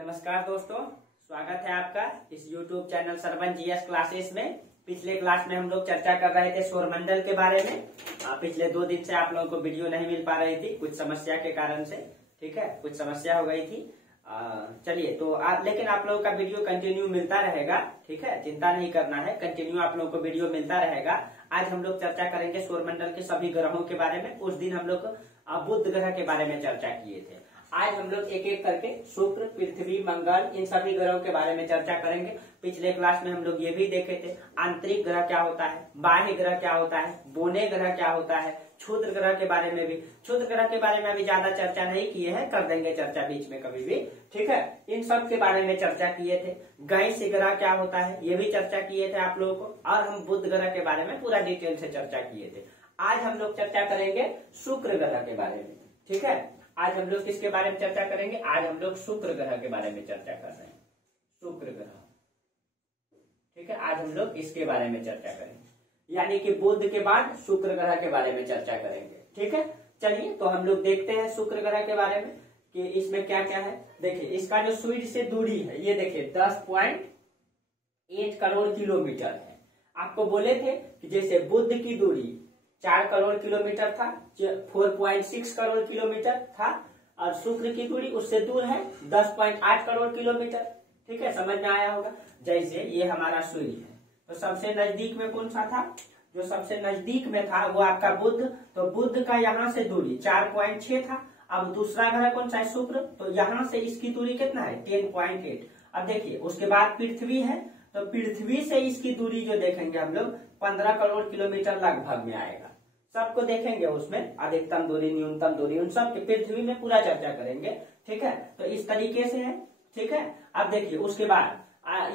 नमस्कार दोस्तों, स्वागत है आपका इस YouTube channel Sarvan GS classes में। पिछले क्लास में हम लोग चर्चा कर रहे थे सौरमंडल के बारे में। पिछले 2 दिन से आप लोगों को वीडियो नहीं मिल पा रही थी कुछ समस्या के कारण से। ठीक है, कुछ समस्या हो गई थी। चलिए तो लेकिन आप लोगों का वीडियो कंटिन्यू मिलता रहेगा। ठीक है, चिंता नहीं करना है, कंटिन्यू आप लोगों को वीडियो मिलता रहेगा। आज हम लोग चर्चा करेंगे सौरमंडल के सभी ग्रहों के बारे में। उस दिन हम लोग बुध ग्रह के बारे में चर्चा किए थे। आज हम लोग एक एक करके शुक्र, पृथ्वी, मंगल, इन सभी ग्रहों के बारे में चर्चा करेंगे। पिछले क्लास में हम लोग ये भी देखे थे आंतरिक ग्रह क्या होता है, बाह्य ग्रह क्या होता है, बोने ग्रह क्या होता है, क्षुद्र ग्रह के बारे में भी। क्षुद्र ग्रह के बारे में अभी ज्यादा चर्चा नहीं किए हैं, कर देंगे चर्चा बीच में कभी भी। ठीक है, इन सब के बारे में चर्चा किए थे। गैस ग्रह क्या होता है ये भी चर्चा किए थे आप लोगों को। और हम बुध ग्रह के बारे में पूरा डिटेल से चर्चा किए थे। आज हम लोग चर्चा करेंगे शुक्र ग्रह के बारे में। ठीक है, आज हम लोग किसके बारे में चर्चा करेंगे? आज हम लोग शुक्र ग्रह के बारे में चर्चा कर रहे हैं। शुक्र ग्रह, ठीक है, आज हम लोग इसके बारे में चर्चा करेंगे, यानी कि बुध के बाद शुक्र ग्रह के बारे में चर्चा करेंगे। ठीक है, चलिए तो हम लोग देखते हैं शुक्र ग्रह के बारे में कि इसमें क्या क्या है। देखिए, इसका जो सूर्य से दूरी है ये देखिए 10.8 करोड़ किलोमीटर है। आपको बोले थे कि जैसे बुध की दूरी 4 करोड़ किलोमीटर था, 4.6 करोड़ किलोमीटर था, और शुक्र की दूरी उससे दूर है 10.8 करोड़ किलोमीटर। ठीक है, समझ में आया होगा। जैसे ये हमारा सूर्य है तो सबसे नजदीक में कौन सा था? जो सबसे नजदीक में था वो आपका बुध। तो बुध का यहाँ से दूरी 4.6 था। अब दूसरा ग्रह कौन सा है? शुक्र। तो यहाँ से इसकी दूरी कितना है? 10.8। अब देखिए उसके बाद पृथ्वी है, तो पृथ्वी से इसकी दूरी जो देखेंगे हम लोग 15 करोड़ किलोमीटर लगभग में आएगा। सबको देखेंगे उसमें अधिकतम दूरी, न्यूनतम दूरी, उन सब के पृथ्वी में पूरा चर्चा करेंगे। ठीक है, तो इस तरीके से है। ठीक है, अब देखिए उसके बाद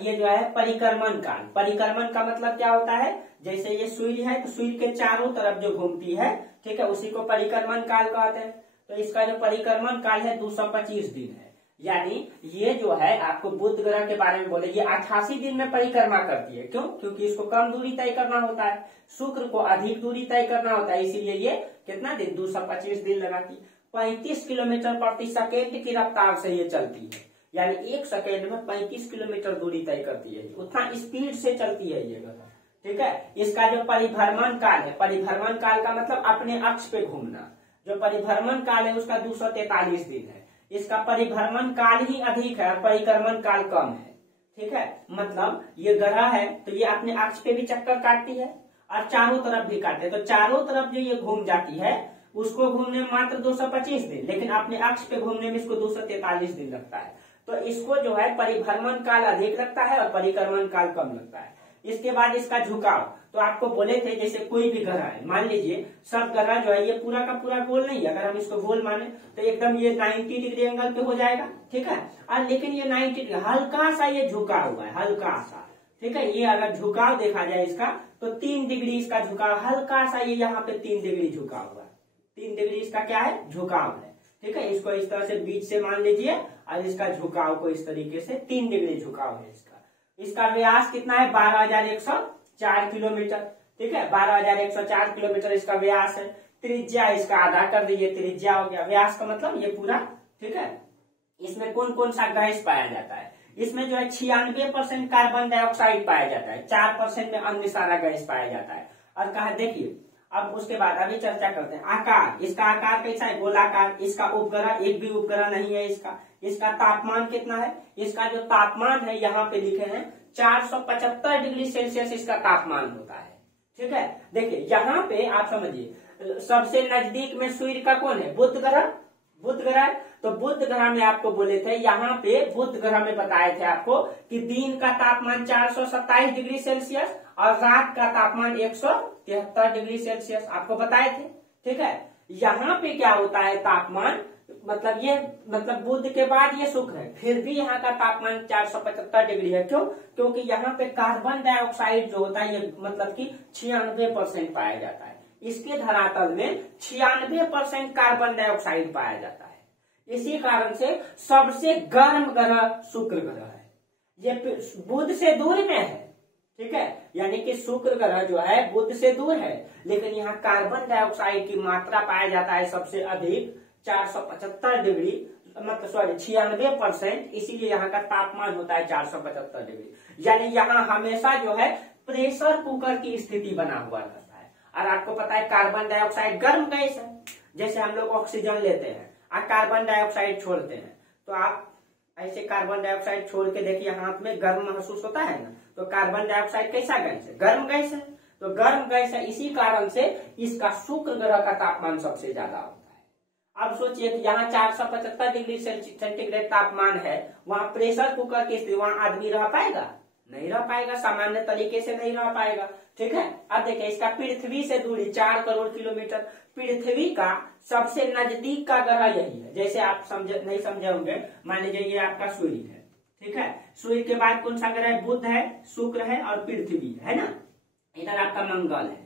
ये जो है परिक्रमण काल। परिक्रमण का मतलब क्या होता है? जैसे ये सूर्य है तो सूर्य के चारों तरफ जो घूमती है, ठीक है, उसी को परिक्रमण काल कहते हैं। तो इसका जो परिक्रमण काल है 225 दिन है। यानी ये जो है आपको बुध ग्रह के बारे में बोले, ये 88 दिन में परिक्रमा करती है। क्यों? क्योंकि इसको कम दूरी तय करना होता है, शुक्र को अधिक दूरी तय करना होता है, इसीलिए ये कितना दिन? 225 दिन लगाती। 35 किलोमीटर प्रति सेकेंड की रफ्तार से ये चलती है, यानी 1 सेकेंड में 35 किलोमीटर दूरी तय करती है। उतना स्पीड से चलती है ये ग्रह। ठीक है, इसका जो परिभ्रमण काल है, परिभ्रमण काल का मतलब अपने अक्ष पे घूमना, जो परिभ्रमण काल है उसका 243 दिन है। इसका परिभ्रमण काल ही अधिक है और परिक्रमण काल कम है। ठीक है, मतलब ये ग्रह है तो ये अपने अक्ष पे भी चक्कर काटती है और चारों तरफ भी काटते हैं। तो चारों तरफ जो ये घूम जाती है उसको घूमने में मात्र 225 दिन, लेकिन अपने अक्ष पे घूमने में इसको 243 दिन लगता है। तो इसको जो है परिभ्रमण काल अधिक लगता है और परिक्रमण काल कम लगता है। इसके बाद इसका झुकाव, तो आपको बोले थे जैसे कोई भी ग्रह है, मान लीजिए सब ग्रह जो है ये पूरा का पूरा गोल नहीं है। अगर हम इसको गोल माने तो एकदम ये 90 डिग्री एंगल पे हो जाएगा। ठीक है, और लेकिन ये 90 डिग्री हल्का सा ये झुका हुआ है, हल्का सा। ठीक है, ये अगर झुकाव देखा जाए इसका तो 3 डिग्री इसका झुकाव, हल्का सा ये यहाँ पे 3 डिग्री झुका हुआ है। 3 डिग्री इसका क्या है? झुकाव है। ठीक है, इसको इस तरह से बीच से मान लीजिए और इसका झुकाव को इस तरीके से 3 डिग्री झुकाव है इसका। इसका व्यास कितना है? 12,104 किलोमीटर। ठीक है, 12,104 किलोमीटर इसका व्यास है। त्रिज्या इसका आधा कर दीजिए, त्रिज्या हो गया। व्यास का मतलब ये पूरा। ठीक है, इसमें कौन कौन सा गैस पाया जाता है? इसमें जो है 96% कार्बन डाइऑक्साइड पाया जाता है, 4% में अन्य सारा गैस पाया जाता है। और कहा देखिए, अब उसके बाद अभी चर्चा करते हैं आकार। इसका आकार कैसा है? गोलाकार। इसका उपग्रह एक भी उपग्रह नहीं है इसका। इसका तापमान कितना है? इसका जो तापमान है यहाँ पे लिखे हैं 475 डिग्री सेल्सियस इसका तापमान होता है। ठीक है, देखिए यहाँ पे आप समझिए सबसे नजदीक में सूर्य का कौन है? बुध ग्रह। बुध ग्रह, तो बुध ग्रह में आपको बोले थे, यहाँ पे बुध ग्रह में बताए थे आपको कि दिन का तापमान 427 डिग्री सेल्सियस और रात का तापमान 173 डिग्री सेल्सियस आपको बताए थे। ठीक है, यहाँ पे क्या होता है तापमान, मतलब ये मतलब बुध के बाद ये शुक्र है, फिर भी यहाँ का तापमान 475 डिग्री है। क्यों? क्योंकि यहाँ पे कार्बन डाइऑक्साइड जो होता है ये मतलब कि 96% पाया जाता है। इसके धरातल में 96% कार्बन डाइऑक्साइड पाया जाता है। इसी कारण से सबसे गर्म ग्रह शुक्र ग्रह है। ये बुध से दूर में है। ठीक है, यानी कि शुक्र ग्रह जो है बुध से दूर है, लेकिन यहाँ कार्बन डाइऑक्साइड की मात्रा पाया जाता है सबसे अधिक 475 डिग्री मतलब सॉरी 96%, इसीलिए यहाँ का तापमान होता है 475 डिग्री। यानी यहाँ हमेशा जो है प्रेशर कुकर की स्थिति बना हुआ रहता है। और आपको पता है कार्बन डाइऑक्साइड गर्म गैस है, जैसे हम लोग ऑक्सीजन लेते हैं और कार्बन डाइऑक्साइड छोड़ते हैं, तो आप ऐसे कार्बन डाइऑक्साइड छोड़ के देखिए हाथ में गर्म महसूस होता है ना, तो कार्बन डाइऑक्साइड कैसा गैस है? गर्म गैस है। तो गर्म गैस है, इसी कारण से इसका शुक्र ग्रह का तापमान सबसे ज्यादा होता है। अब सोचिए कि यहाँ 475 डिग्री सेंटीग्रेड तापमान है, वहां प्रेशर कुकर की स्थिति, वहां आदमी रह पाएगा? नहीं रह पाएगा, सामान्य तरीके से नहीं रह पाएगा। ठीक है, अब देखिए इसका पृथ्वी से दूरी 4 करोड़ किलोमीटर। पृथ्वी का सबसे नजदीक का ग्रह यही है। जैसे आप नहीं समझे होंगे, मान लीजिए ये आपका सूर्य है, ठीक है, सूर्य के बाद कौन सा ग्रह है? बुध है, शुक्र है और पृथ्वी है ना। इधर आपका मंगल है,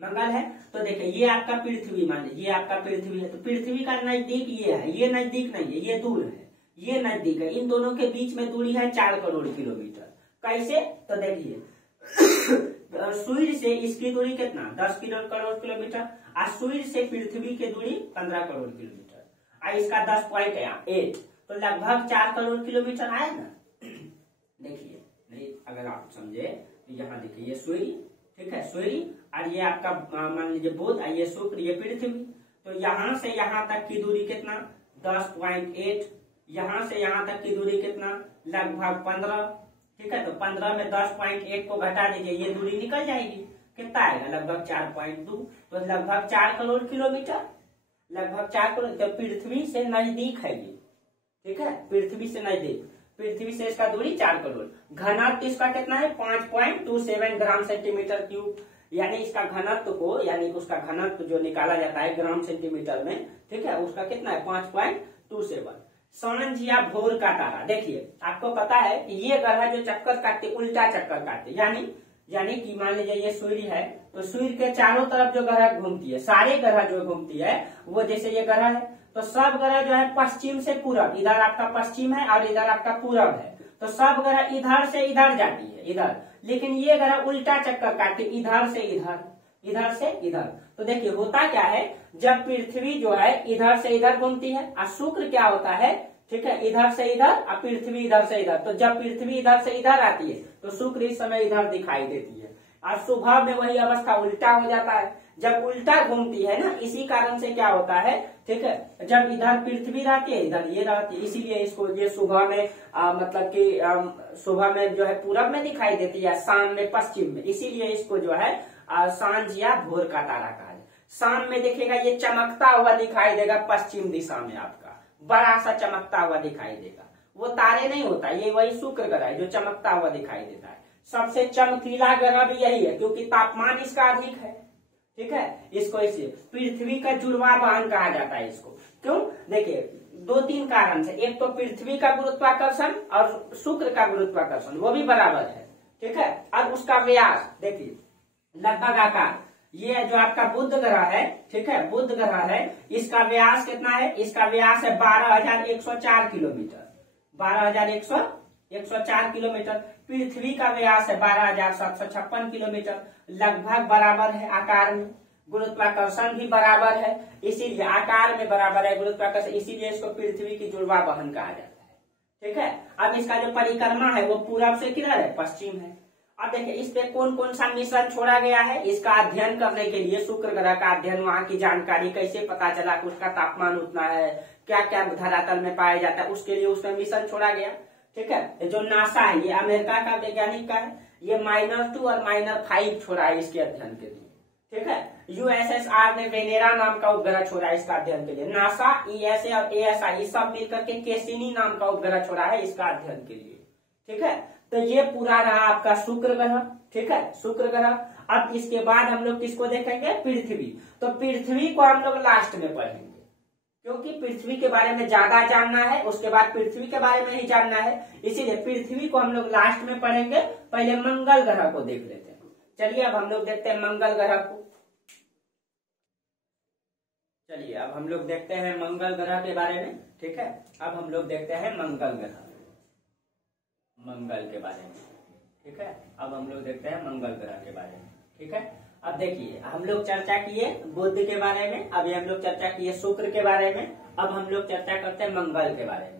मंगल है। तो देखिए ये आपका पृथ्वी, मान लीजिए ये आपका पृथ्वी है, तो पृथ्वी का नजदीक ये है, ये नजदीक नहीं है, ये दूर है, ये नजदीक है। इन दोनों के बीच में दूरी है 4 करोड़ किलोमीटर। कैसे? तो देखिए सूर्य से इसकी दूरी कितना? 10 करोड़ किलोमीटर। और सूर्य से पृथ्वी की दूरी 15 करोड़ किलोमीटर, और इसका 10.8, तो लगभग 4 करोड़ किलोमीटर आया ना। देखिए नहीं, अगर आप समझे तो यहाँ देखिए ये सूर्य, ठीक है, सूर्य, और ये आपका मान लीजिए बुध, ये शुक्र, ये पृथ्वी। तो यहाँ से यहाँ तक की दूरी कितना? 10.8। यहाँ से यहाँ तक की दूरी कितना? लगभग 15। ठीक है, तो 15 में 10.8 को घटा दीजिए, ये दूरी निकल जाएगी। कितना आएगा? लगभग 4.2। तो लगभग 4 करोड़ किलोमीटर, लगभग 4 करोड़। तो पृथ्वी से नजदीक है ये, ठीक है, पृथ्वी से नजदीक, पृथ्वी से इसका दूरी 4 करोड़। घनत्व इसका कितना है? 5.27 ग्राम सेंटीमीटर क्यूब। यानी इसका घनत्व को, यानी उसका घनत्व जो निकाला जाता है ग्राम सेंटीमीटर में, ठीक है, उसका कितना है? 5.27। सांझ या भोर का तारा, देखिए आपको पता है कि ये ग्रह जो चक्कर काटते, उल्टा चक्कर काटते, यानी कि मान लीजिए ये सूर्य है, तो सूर्य के चारों तरफ जो ग्रह घूमती है, सारे ग्रह जो घूमती है वो, जैसे ये ग्रह है, तो सब ग्रह जो है पश्चिम से पूरब, इधर आपका पश्चिम है और इधर आपका पूरब है, तो सब ग्रह इधर से इधर जाती है, इधर। लेकिन ये ग्रह उल्टा चक्कर काटती, इधर से इधर, इधर से इधर। तो देखिए होता क्या है, जब पृथ्वी जो है इधर से इधर घूमती है, और शुक्र क्या होता है, ठीक है, इधर से इधर, और पृथ्वी इधर से इधर। तो जब पृथ्वी इधर से इधर आती है तो शुक्र इस समय इधर दिखाई देती है, और सुबह में वही अवस्था उल्टा हो जाता है। जब उल्टा घूमती है ना, इसी कारण से क्या होता है, ठीक है, जब इधर पृथ्वी रहती है, इधर ये रहती है, इसीलिए इसको ये सुबह में मतलब कि सुबह में जो है पूरब में दिखाई देती है, शाम में पश्चिम में, इसीलिए इसको जो है सांझ या भोर का तारा कहा है। शाम में देखिएगा ये चमकता हुआ दिखाई देगा, पश्चिम दिशा में आपका बड़ा सा चमकता हुआ दिखाई देगा। वो तारे नहीं होता, ये वही शुक्र ग्रह है जो चमकता हुआ दिखाई देता है। सबसे चमकीला ग्रह भी यही है, क्योंकि तापमान इसका अधिक है, ठीक है। इसको इसे पृथ्वी का जुड़वा वाहन कहा जाता है इसको। क्यों? देखिए 2-3 कारण से, एक तो पृथ्वी का गुरुत्वाकर्षण और शुक्र का गुरुत्वाकर्षण, वो भी बराबर है, ठीक है। अब उसका व्यास देखिए, लगभग आकार, ये जो आपका बुध ग्रह है, ठीक है, बुध ग्रह है, इसका व्यास कितना है? इसका व्यास है 12,104 किलोमीटर, 12,104 किलोमीटर। पृथ्वी का व्यास है 12,756 किलोमीटर, लगभग बराबर है आकार में। गुरुत्वाकर्षण भी बराबर है, इसीलिए आकार में बराबर है गुरुत्वाकर्षण, इसीलिए इसको पृथ्वी की जुड़वा वहन कहा जाता है, ठीक है। अब इसका जो परिक्रमा है वो पूरब से किधर है? पश्चिम है। अब देखिए इस पे कौन कौन सा मिशन छोड़ा गया है, इसका अध्ययन करने के लिए, शुक्र ग्रह का अध्ययन, वहां की जानकारी, कैसे पता चला कि उसका तापमान उतना है, क्या क्या धरातल में पाया जाता है, उसके लिए उसमें मिशन छोड़ा गया, ठीक है। जो नासा है, ये अमेरिका का वैज्ञानिक का है, ये -2 और -5 छोड़ा है इसके अध्ययन के लिए, ठीक है। USSR ने वेनेरा नाम का उपग्रह छोड़ा है इसका अध्ययन के लिए। नासा, ESA और ASI सब मिलकर के कैसिनी नाम का उपग्रह छोड़ा है इसका अध्ययन के लिए, ठीक है। तो ये पूरा रहा आपका शुक्र ग्रह, ठीक है, शुक्र ग्रह। अब इसके बाद हम लोग किसको देखेंगे? पृथ्वी। तो पृथ्वी को हम लोग लास्ट में पढ़ेंगे, क्योंकि पृथ्वी के बारे में ज्यादा जानना है, उसके बाद पृथ्वी के बारे में ही जानना है, इसीलिए पृथ्वी को हम लोग लास्ट में पढ़ेंगे। पहले मंगल ग्रह को देख लेते हैं। चलिए अब हम लोग देखते हैं मंगल ग्रह को। चलिए अब हम लोग देखते हैं मंगल ग्रह के बारे में, ठीक है। अब हम लोग देखते हैं मंगल ग्रह, मंगल के बारे में, ठीक है। अब हम लोग देखते हैं मंगल ग्रह के बारे में, ठीक है। अब देखिए हम लोग चर्चा किए बुध के बारे में, अभी हम लोग चर्चा किए शुक्र के बारे में, अब हम लोग चर्चा करते हैं मंगल के बारे में।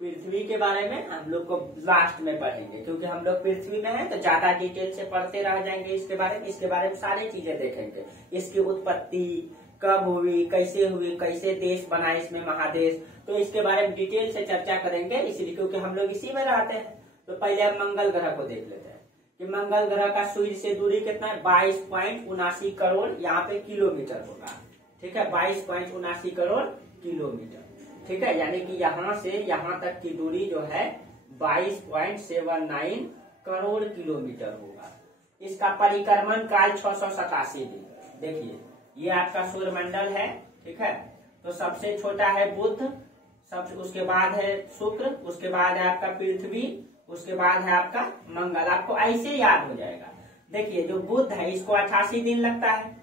पृथ्वी के बारे में हम लोग को लास्ट में पढ़ेंगे, क्योंकि हम लोग पृथ्वी में हैं तो ज्यादा डिटेल से पढ़ते रह जाएंगे इसके बारे में सारी चीजें देखेंगे। इसकी उत्पत्ति कब हुई, कैसे देश बना इसमें महादेश, तो इसके बारे में डिटेल से चर्चा करेंगे। इसलिए क्योंकि हम लोग इसी में रहते हैं। तो पहले हम मंगल ग्रह को देख लेते हैं कि मंगल ग्रह का सूर्य से दूरी कितना है, 22.79 करोड़ यहाँ पे किलोमीटर होगा। ठीक है, 22.79 करोड़ किलोमीटर। ठीक है, यानी कि यहाँ से यहाँ तक की दूरी जो है 22.79 करोड़ किलोमीटर होगा। इसका परिक्रमण काल 687 दिन। देखिए ये आपका सूर्यमंडल है। ठीक है, तो सबसे छोटा है बुध, उसके बाद है शुक्र, उसके बाद है आपका पृथ्वी, उसके बाद है आपका मंगल। आपको ऐसे याद हो जाएगा। देखिए जो बुध है इसको 88 दिन लगता है,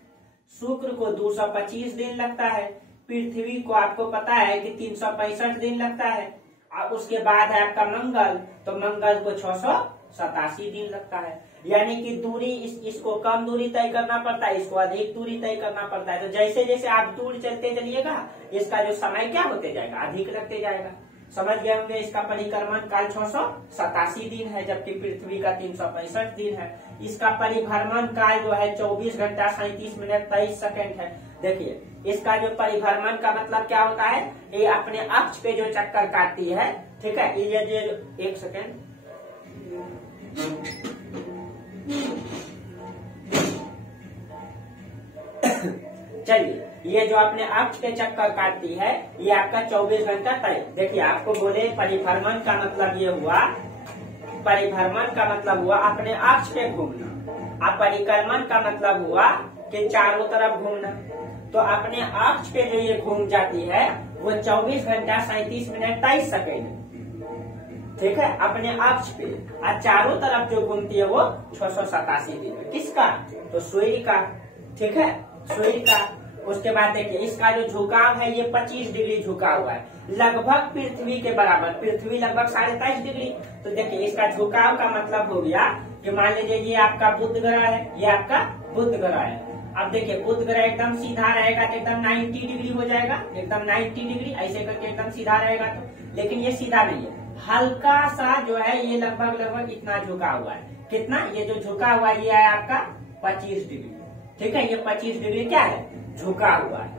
शुक्र को 225 दिन लगता है, पृथ्वी को आपको पता है कि 365 दिन लगता है, और उसके बाद है आपका मंगल, तो मंगल को 687 दिन लगता है। यानी कि दूरी इसको कम दूरी तय करना पड़ता है, इसको अधिक दूरी तय करना पड़ता है। तो जैसे जैसे आप दूर चलते चलिएगा इसका जो समय क्या होते जाएगा, अधिक लगते जाएगा। समझ गए होंगे। इसका परिक्रमण काल 687 दिन है, जबकि पृथ्वी का 365 दिन है। इसका परिभ्रमण काल जो है 24 घंटा 37 मिनट 23 सेकंड है। देखिए इसका जो परिभ्रमण का मतलब क्या होता है, ये अपने अक्ष पे जो चक्कर काटती है। ठीक है, ये एक सेकंड, चलिए ये जो अपने अक्ष पे चक्कर काटती है ये आपका 24 घंटा तय। देखिए आपको बोले परिभ्रमण का मतलब ये हुआ, परिभ्रमण का मतलब हुआ अपने अक्ष पे घूमना, और परिक्रमण का मतलब हुआ कि चारों तरफ घूमना। तो अपने अक्ष पे जो ये घूम जाती है वो 24 घंटा 37 मिनट 23 सेकेंड। ठीक है, अपने अक्ष पे, और चारों तरफ जो घूमती है वो 687 दिन। किसका, तो सूर्य का। ठीक है, सूर्य का। उसके बाद देखिए इसका जो झुकाव है ये 25 डिग्री झुका हुआ है, लगभग पृथ्वी के बराबर। पृथ्वी लगभग 23.5 डिग्री। तो देखिए इसका झुकाव का मतलब हो गया कि मान लीजिए ये आपका बुध ग्रह है, ये आपका बुध ग्रह है। अब देखिए बुध ग्रह एकदम सीधा रहेगा तो एकदम 90 डिग्री हो जाएगा, एकदम 90 डिग्री ऐसे करके एकदम सीधा रहेगा। तो लेकिन ये सीधा नहीं है, हल्का सा जो है ये लगभग इतना झुका हुआ है। कितना, ये जो झुका हुआ ये है आपका 25 डिग्री। ठीक है, ये 25 डिग्री क्या है, झुका हुआ है।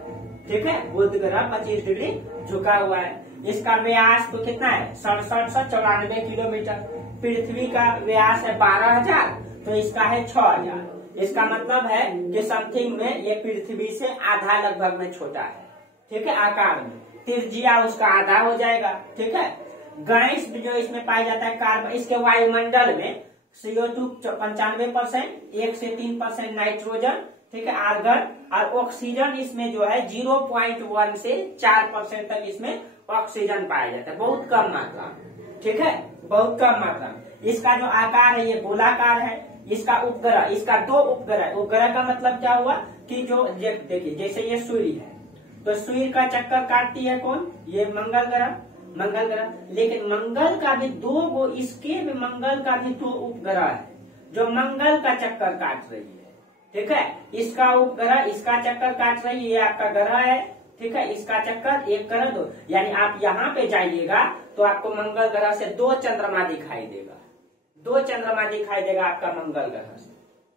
ठीक है, बुध ग्रह 25 डिग्री झुका हुआ है। इसका व्यास तो कितना है, 6794 किलोमीटर। पृथ्वी का व्यास है 12,000, तो इसका है 6,000। इसका मतलब है कि समथिंग में ये पृथ्वी से आधा लगभग में छोटा है। ठीक है, आकार में त्रिज्या उसका आधा हो जाएगा। ठीक है, गैस जो इसमें पाया जाता है कार्बन, इसके वायुमंडल में CO2 95%, 1 से 3% नाइट्रोजन, ठीक है, आर्गन, और ऑक्सीजन इसमें जो है 0.1 से 4% तक इसमें ऑक्सीजन पाया जाता है, बहुत कम मात्रा में। ठीक है, बहुत कम मात्रा में। इसका जो आकार है ये गोलाकार है। इसका उपग्रह, इसका 2 उपग्रह। उपग्रह का मतलब क्या हुआ कि जो देखिए जैसे ये सूर्य है तो सूर्य का चक्कर काटती है कौन, ये मंगल ग्रह। लेकिन मंगल का भी 2 इसके भी मंगल का भी 2 उपग्रह है जो मंगल का चक्कर काट रही है। ठीक है, इसका उपग्रह इसका चक्कर काट रही है, ये आपका ग्रह है। ठीक है, इसका चक्कर एक कर दो, यानी आप यहाँ पे जाइएगा तो आपको मंगल ग्रह से 2 चंद्रमा दिखाई देगा, 2 चंद्रमा दिखाई देगा आपका मंगल ग्रह से।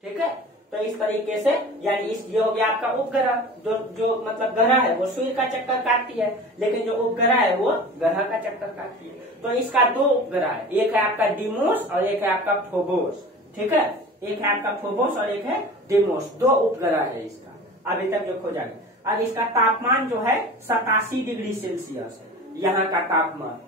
ठीक है, तो इस तरीके से यानी ये हो गया आपका उपग्रह। जो मतलब ग्रह है वो सूर्य का चक्कर काटती है, लेकिन जो उपग्रह है वो ग्रह का चक्कर काटती है। तो इसका 2 उपग्रह है, एक है आपका डिमोस और एक है आपका फोबोस। ठीक है, एक है आपका फोबोस और एक है डिमोस, 2 उपग्रह है इसका अभी तक जो खोजा गया। अब इसका तापमान जो है 87 डिग्री सेल्सियस है यहाँ का तापमान।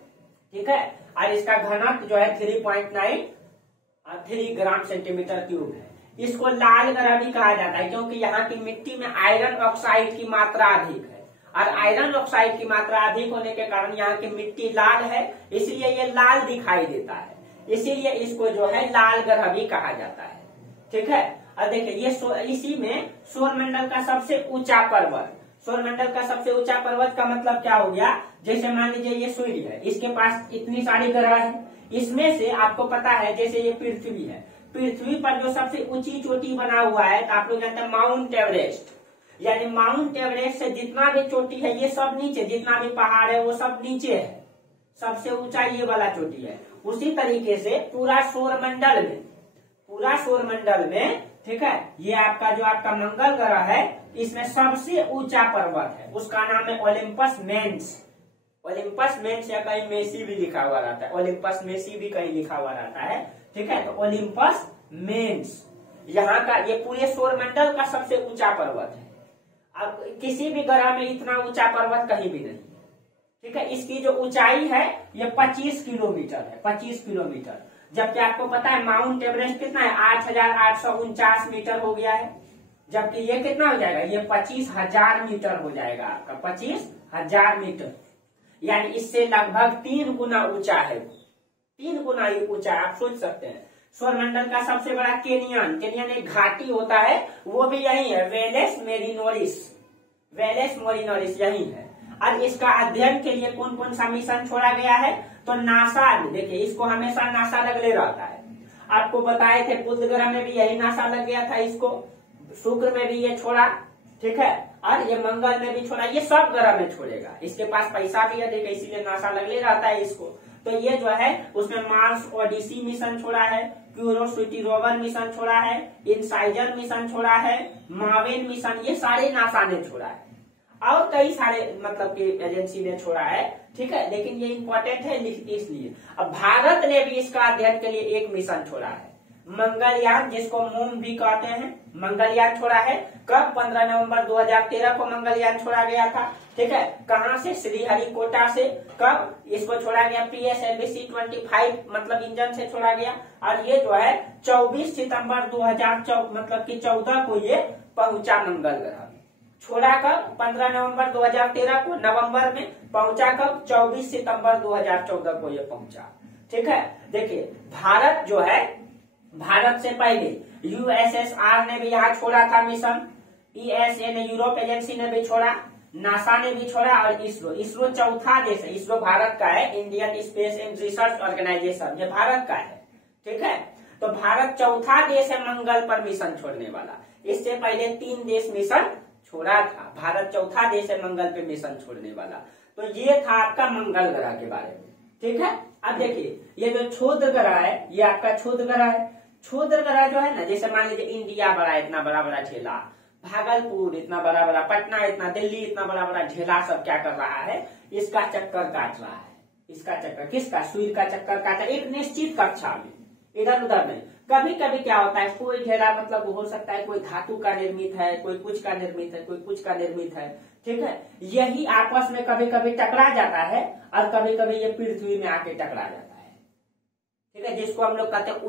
ठीक है, और इसका घनत्व जो है 3.93 ग्राम सेंटीमीटर क्यूब है। इसको लाल ग्रह भी कहा जाता है क्योंकि यहाँ की मिट्टी में आयरन ऑक्साइड की मात्रा अधिक है, और आयरन ऑक्साइड की मात्रा अधिक होने के कारण यहाँ की मिट्टी लाल है, इसलिए ये लाल दिखाई देता है, इसीलिए इसको जो है लाल ग्रह भी कहा जाता है। ठीक है, और देखिए ये इसी में सौरमंडल का सबसे ऊंचा पर्वत, सौरमंडल का सबसे ऊंचा पर्वत का मतलब क्या हो गया, जैसे मान लीजिए ये सूर्य है, इसके पास इतनी सारी ग्रह है, इसमें से आपको पता है जैसे ये पृथ्वी है, पृथ्वी पर जो सबसे ऊंची चोटी बना हुआ है तो आप लोग जानते हैं माउंट एवरेस्ट। यानी माउंट एवरेस्ट से जितना भी चोटी है ये सब नीचे, जितना भी पहाड़ है वो सब नीचे है, सबसे ऊंचा ये वाला चोटी है। उसी तरीके से पूरा सौरमंडल में ठीक है, ये आपका जो आपका मंगल ग्रह है इसमें सबसे ऊंचा पर्वत है, उसका नाम है ओलिम्पस मेंस। ओलिम्पस मेंस या कहीं मेसी भी लिखा हुआ रहता है, ओलिम्पस मेसी भी कहीं लिखा हुआ रहता है, ठीक है। तो ओलिम्पस मेंस यहाँ का ये पूरे सौरमंडल का सबसे ऊंचा पर्वत है। अब किसी भी ग्रह में इतना ऊंचा पर्वत कहीं भी नहीं, ठीक है। इसकी जो ऊंचाई है ये 25 किलोमीटर है, 25 किलोमीटर। जबकि आपको पता है माउंट एवरेस्ट कितना है, 8,849 मीटर हो गया है, जबकि ये कितना हो जाएगा, ये 25,000 मीटर हो जाएगा आपका, 25,000 मीटर। यानी इससे लगभग 3 गुना ऊंचा है, 3 गुना ही ऊंचा। आप सोच सकते हैं सौरमंडल का सबसे बड़ा केनियन एक घाटी होता है, वो भी यही है, वेलेस मेरिनोरिस यही है। और इसका अध्ययन के लिए कौन कौन सा मिशन छोड़ा गया है, तो नासा, देखिए इसको हमेशा नासा लगले रहता है। आपको बताए थे बुध ग्रह में भी यही नासा लग गया था इसको, शुक्र में भी ये छोड़ा, ठीक है, और ये मंगल में भी छोड़ा, ये सब ग्रह में छोड़ेगा। इसके पास पैसा भी अधिक है इसीलिए नासा लगले रहता है इसको। तो ये जो है उसमें मार्स ओडिसी मिशन छोड़ा है, क्यूरोसिटी रोवर मिशन छोड़ा है, इनसाइजर मिशन छोड़ा है, मावेन मिशन, ये सारे नासा ने छोड़ा है। और कई सारे मतलब की एजेंसी ने छोड़ा है, ठीक है, लेकिन ये इम्पोर्टेंट है इसलिए। अब भारत ने भी इसका अध्ययन के लिए एक मिशन छोड़ा है, मंगलयान, जिसको मून भी कहते हैं, मंगलयान छोड़ा है। कब, 15 नवंबर 2013 को मंगलयान छोड़ा गया था, ठीक है। कहाँ से, श्रीहरिकोटा से। कब इसको छोड़ा गया, PSLV C-25 मतलब इंजन से छोड़ा गया। और ये जो है 24 सितंबर 2014 को ये पहुंचा मंगल ग्रह। छोड़ा कब, 15 नवंबर 2013 को, नवंबर में। पहुंचा कब, 24 सितंबर 2014 को ये पहुंचा, ठीक है। देखिए भारत जो है, भारत से पहले USSR ने भी यहाँ छोड़ा था मिशन, ESA ने, यूरोप एजेंसी ने भी छोड़ा, नासा ने भी छोड़ा, और इसरो चौथा देश है। इसरो भारत का है, Indian space and research organisation, ये भारत का है, ठीक है। तो भारत चौथा देश है मंगल पर मिशन छोड़ने वाला। इससे पहले 3 देश मिशन छोड़ा था, भारत चौथा देश है मंगल पे मिशन छोड़ने वाला। तो ये था आपका मंगल ग्रह के बारे में, ठीक है। अब देखिए ये जो क्षुद्र ग्रह है, ये आपका क्षुद्र ग्रह है। क्षुद्र ग्रह जो है ना, जैसे मान लीजिए इंडिया बड़ा, इतना बड़ा बड़ा ढेला, भागलपुर इतना बड़ा बड़ा, पटना इतना, दिल्ली इतना बड़ा बड़ा ढेला सब क्या कर रहा है, इसका चक्कर काट रहा है। इसका चक्कर किसका, सूर्य का चक्कर काटा, एक निश्चित कक्षा में, इधर उधर नहीं। कभी कभी क्या होता है, कोई ढेला मतलब हो सकता है कोई धातु का निर्मित है, कोई कुछ का निर्मित है, कोई कुछ का निर्मित है, ठीक है। यही आपस में कभी कभी टकरा जाता है, और कभी कभी ये पृथ्वी में आके टकरा जाता है, ठीक है, जिसको हम लोग कहते हैं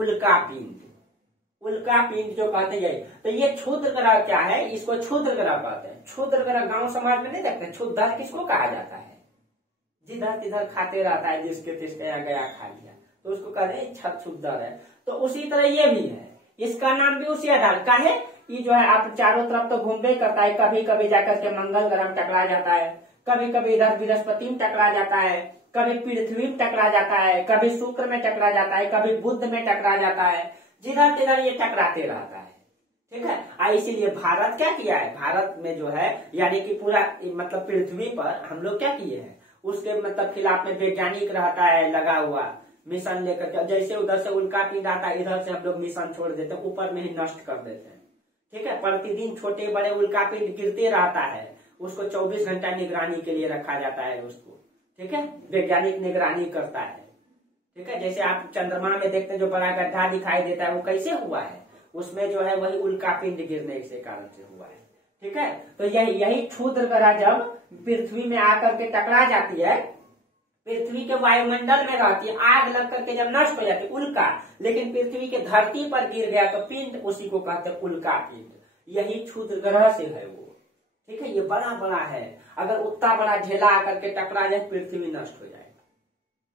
उल्का पिंड जो कहते हैं। तो ये क्षुद्र ग्रह क्या है, इसको क्षुद्र ग्रह कहते हैं। क्षुद्र ग्रह गांव समाज में नहीं देखते, क्षुद्र किसको कहा जाता है, जिधर तिधर खाते रहता है, जिसके तिसके गया खा लिया, तो उसको कहते हैं क्षुद्र है। तो उसी तरह ये भी है, इसका नाम भी उसी आधार का है। ये जो है आप चारों तरफ तो घूमते करता है, कभी कभी जाकर के मंगल ग्रह में टकरा जाता है, कभी कभी इधर बृहस्पति में टकरा जाता है, कभी पृथ्वी में टकरा जाता है, कभी शुक्र में टकरा जाता है, कभी बुध में टकरा जाता है, जिधर तिधर ये टकराते रहता है, ठीक है। इसीलिए भारत क्या किया है, भारत में जो है यानी कि पूरा मतलब पृथ्वी पर हम लोग क्या किए हैं, उसके मतलब खिलाफ में वैज्ञानिक रहता है लगा हुआ, मिशन लेकर के। जैसे उधर से उल्का पिंड आता है, इधर से हम लोग मिशन छोड़ देते हैं, ऊपर में ही नष्ट कर देते हैं, ठीक है। प्रतिदिन छोटे बड़े उल्का पिंड गिरते रहता है, उसको 24 घंटा निगरानी के लिए रखा जाता है उसको, ठीक है, वैज्ञानिक निगरानी करता है, ठीक है। जैसे आप चंद्रमा में देखते हैं जो बड़ा गड्ढा दिखाई देता है, वो कैसे हुआ है, उसमें जो है वही उल्का पिंड गिरने के कारण से हुआ है, ठीक है। तो यही क्षुद्र ग्रह जब पृथ्वी में आकर के टकरा जाती है, पृथ्वी के वायुमंडल में रहती है, आग लग करके जब नष्ट हो जाती है उल्का, लेकिन पृथ्वी के धरती पर गिर गया तो पिंड, उसी को कहते हैं उल्का पिंड। यही क्षुद्र ग्रह से है वो, ठीक है। ये बड़ा बड़ा है, अगर उतना बड़ा ढेला आकर के टकरा जाए पृथ्वी नष्ट हो जाएगा,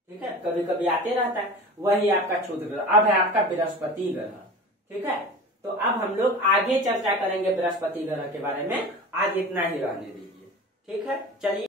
ठीक है। कभी कभी आते रहता है, वही आपका क्षुद्र ग्रह। अब है आपका बृहस्पति ग्रह, ठीक है। तो अब हम लोग आगे चर्चा करेंगे बृहस्पति ग्रह के बारे में, आज इतना ही रहने दीजिए, ठीक है। चलिए।